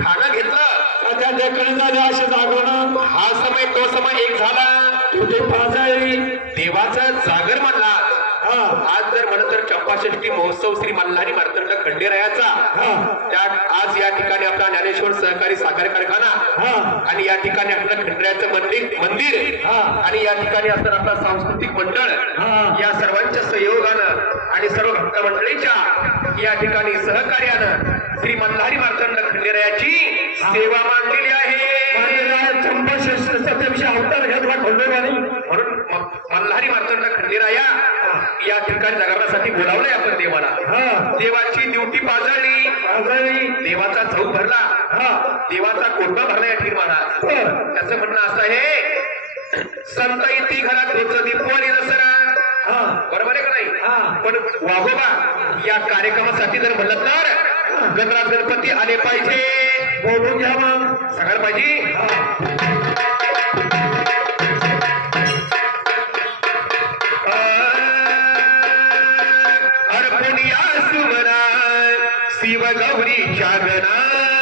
ठाणं घेतलं त्या देखणी झाले असे जागरण हा समय तो समय एक झाला तुझे पाजाळी देवाचा जागर म्हणला आज जर म्हणत तर चंपाषष्ठी महोत्सव श्री मल्हारी मार्तंड खंडेरायाचा त्या आज या ठिकाणी आपला ज्ञानेश्वर सहकारी साखर कारखाना आणि या ठिकाणी आपलं खंडेरायाचं मंदिर आणि या ठिकाणी असणार आपला सांस्कृतिक मंडळ या सर्वांच्या सहयोगानं आणि सर्व भक्त मंडळीच्या या ठिकाणी सहकार्यानं श्री मल्हारी मार्तंड खंडेरायाची सेवा मांडलेली आहे चंपाषष्ठी अवतार घेतला खंडोबाने म्हणून मल्हारी मार्तंड खंडेराया या ठिकाणी जागरणासाठी बोलावलंय आपण देवाला देवाची ड्युटी पाजळली देवाचा चौक भरला देवाचा कोटबा भरला या ठिकाणी महाराज त्याचं म्हणणं असं आहे संत इति घरात रोज दीपवाळी दसरा बरोबर आहे का नाही पण वाघोबा या कार्यक्रमासाठी जर म्हणलं तर गणराज गणपती आले पाहिजे बोलून घ्या मग सगळं पाहिजे शिव गौरी जागना